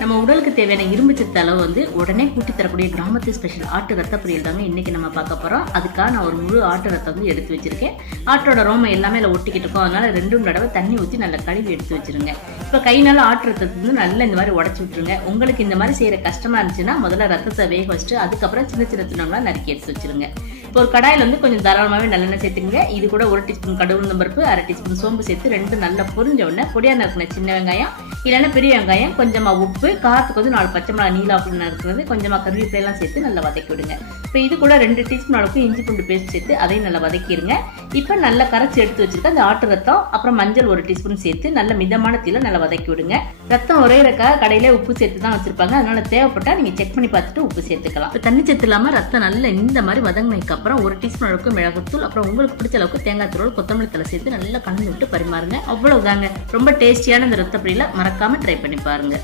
நம்ம உடலுக்கு தேவையான இரும்பு சத்து அளவு வந்து உடனே கூட்டி தரக்கூடிய கிராமத்து ஸ்பெஷல் ஆட்டு ரத்த பொரியல் தாங்க இன்னைக்கு நம்ம பார்க்க போறோம். அதுக்காக நான் ஒரு முழு ஆட்டு ரத்தம் வந்து எடுத்து வச்சிருக்கேன். ஆட்டோட ரோமம் எல்லாமே அதில் ஒட்டிக்கிட்டு இருக்கும். அதனால 2 தடவை தண்ணி ஊற்றி நல்லா கழுவி எடுத்து வச்சிருங்க. இப்போ கைனால ஆட்டு ரத்தத்தை வந்து நல்லா இந்த மாதிரி உடச்சி விட்டுருங்க. உங்களுக்கு இந்த மாதிரி செய்யற கஷ்டமா இருந்துச்சுன்னா முதல்ல ரத்தத்தை வேக வச்சுட்டு அதுக்கப்புறம் சின்ன சின்ன துணங்களா நறுக்கி எடுத்து வச்சிருங்க. இப்போ ஒரு கடாயில் வந்து கொஞ்சம் தாராளமாகவே நல்லெண்ணெய் சேர்த்துங்க. இது கூட 1 டீஸ்பூன் கடுகு உளுந்தம் பருப்பு, 1/2 டீஸ்பூன் சோம்பு சேர்த்து 2 நல்லா பொரிஞ்ச உடனே பொடியா நறுக்கின சின்ன வெங்காயம் இல்லைன்னா பெரிய வெங்காயம், கொஞ்சமா உப்பு, காரத்துக்கு வந்து 4 பச்சை மிளகாய் நீலாப்புல நறுக்கிறது, கொஞ்சமா கருவேப்பிலை எல்லாம் சேர்த்து நல்லா வதக்கி விடுங்க. இப்போ இது கூட 2 டீஸ்பூன் அளவுக்கு இஞ்சி பூண்டு பேஸ்ட் சேர்த்து அதையும் நல்லா வதக்கிடுங்க. இப்போ நல்லா கரைச்சி எடுத்து வச்சிருக்க அந்த ஆட்டு ரத்தம் அப்புறம் மஞ்சள் 1 டீஸ்பூன் சேர்த்து நல்ல மிதமான தீயில நல்லா வதக்கி விடுங்க. ரத்தம் உரையிறக்காக கடையிலே உப்பு சேர்த்து தான் வச்சிருப்பாங்க. அதனால தேவைப்பட்டா நீங்க செக் பண்ணி பார்த்துட்டு உப்பு சேர்த்துக்கலாம். இப்போ தண்ணி சேர்த்து இல்லாம ரத்தம் நல்லா இந்த மாதிரி வதங்கினதுக்கு அப்புறம் 1 டீஸ்பூன் அளவுக்கு மிளகுத்தூள், அப்புறம் உங்களுக்கு பிடிச்ச அளவுக்கு தேங்காய் தூள், கொத்தமல்லி தலை சேர்த்து நல்லா கலந்து விட்டு பரிமாறுங்க. அவ்வளவுதாங்க. ரொம்ப டேஸ்டியான இந்த ரத்த பொரியலை மறக்காம ட்ரை பண்ணி பாருங்க.